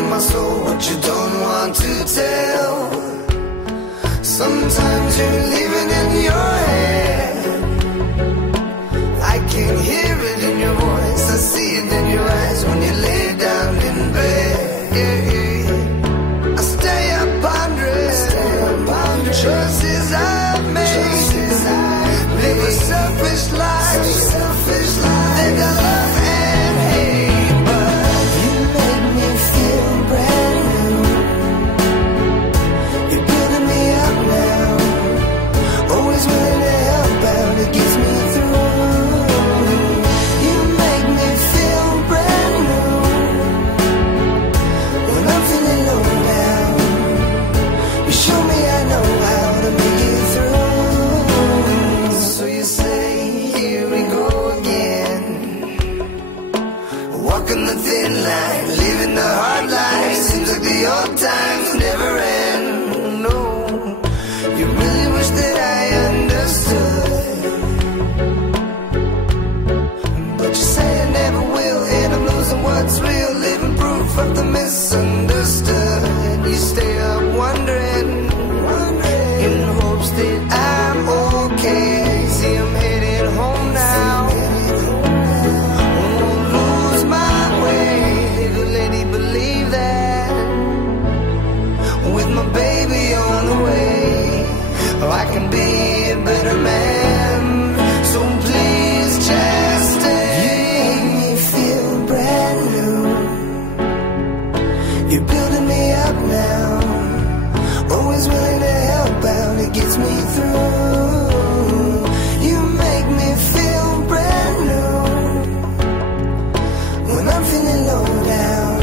in my soul what you don't want to tell. Sometimes you're living in your head. I can hear it in your voice, I see it in your eyes when you lay down in bed. Yeah, yeah. I stay up pondering choices I've made. Live a selfish life. Think I love and hate, but you make me feel brand new. You're building me up now. Always willing to help out, it gets me through. You make me feel brand new. When I'm feeling low down, you show me I know how to make it through. So you say, here we go again. Walking the thin line, living the hard life. Seems like the old times never end. No, you really wish that I understood, but you say I never will, and I'm losing what's real. Living proof of the misunderstood. You stay up wondering in hopes that I'm okay. See, I'm headed home now. Won't lose my way. Little lady, believe that. With my baby on the way, I can be a better man. So please just stay. You make me feel brand new. You're building me up now. Always willing to help out, it gets me through. You make me feel brand new. When I'm feeling low down,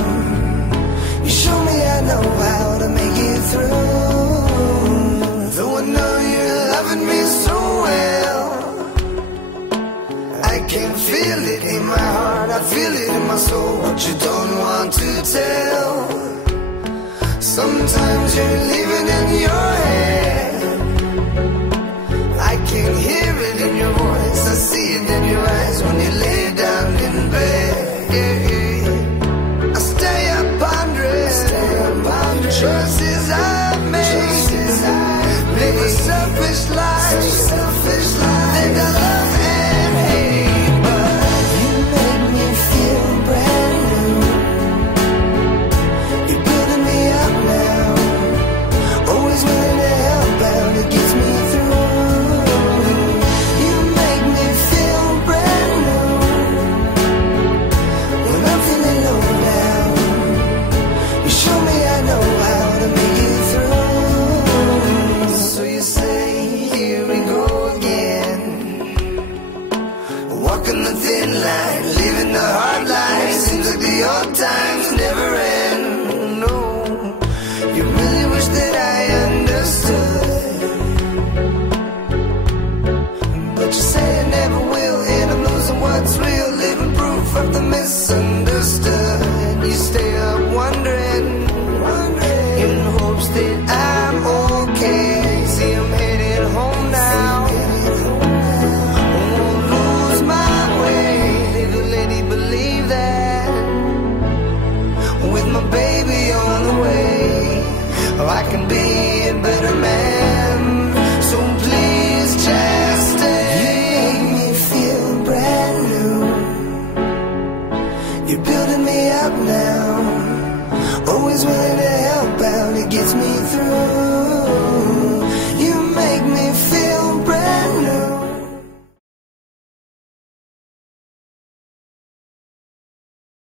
you show me I know how to make it through. Though I know you're loving me so well, I can feel it in my heart, I feel it in my soul, what you don't want to tell. Sometimes you're living in your head. I can hear it in your voice, I see it in your eyes when you lay down in bed. Yeah, yeah. I stay up pondering choices I've made. Live a selfish life. Think I love and hate, but you make me feel brand new. You're building me up now. Always willing to help out, it gets me through. You make me feel brand new. When I'm feeling low down, you show me I know how to make it through. So you say, here we go again. Walking the thin line, living the hard life. Seems like the old times never end. No, you really wish that I understood, but you say I never will, and I'm losing what's real. Living proof of the misunderstood. You stay up wondering in hopes that I'm okay. See, I'm headed home now. Won't lose my way. Little lady, believe that. With my baby on the way, I can be a better man. So please just stay. You make me feel brand new. You're building me up now. Always willing to help out, it gets me through.